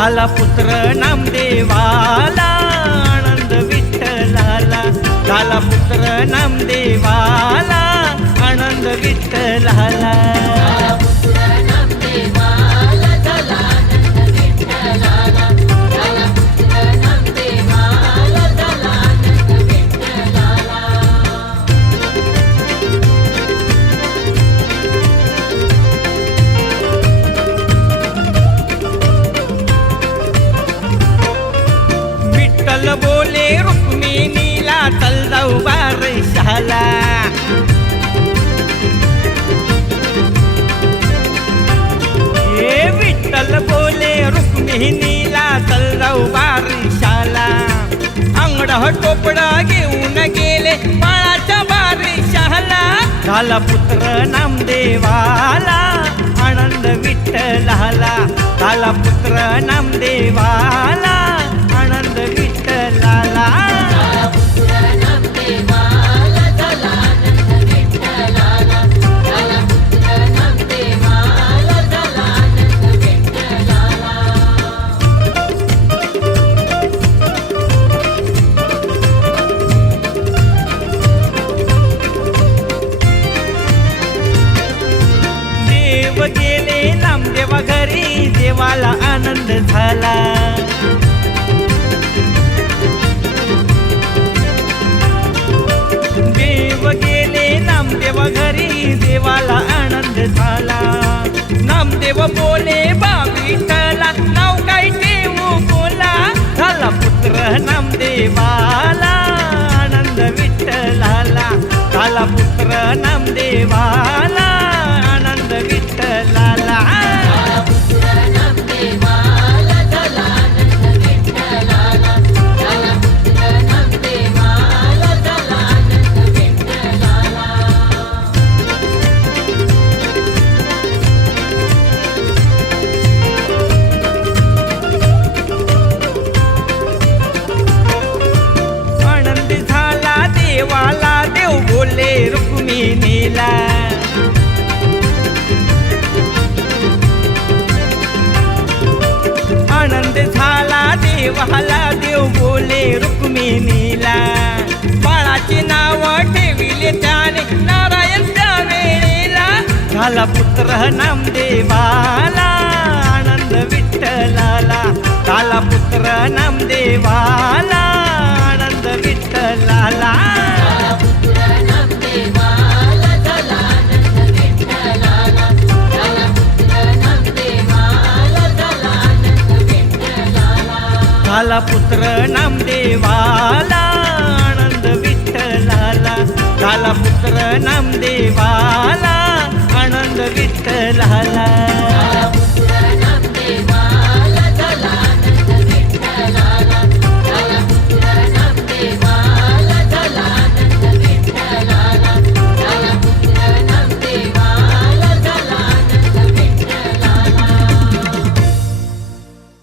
झाला पुत्र नामदेवाला आनंद विठ्ठलाला झाला पुत्र नामदेवाला रुक्मिणीला चल जाऊ आंगड टोपडा घेऊन गेले बाळाच्या बारशाला. झाला पुत्र नामदेवाला आनंद विठ्ठलाला. झाला पुत्र नामदेवाला. देव गेले नामदेवा घरी देवाला आनंद झाला. देव गेले नामदेवा घरी देवाला आनंद झाला. नामदेव झाले रुक्मिणीला. आनंद झाला देवाला देव बोले रुक्मिणीला. बाळाचे नाव ठेविले त्याने नारायण त्या वेळेला. झाला पुत्र नामदेवाला आनंद विठ्ठलाला. झाला पुत्र नामदेवाला. झाला पुत्र नामदेवाला आनंद विठ्ठलाला. झाला पुत्र नामदेवाला आनंद विठ्ठलाला.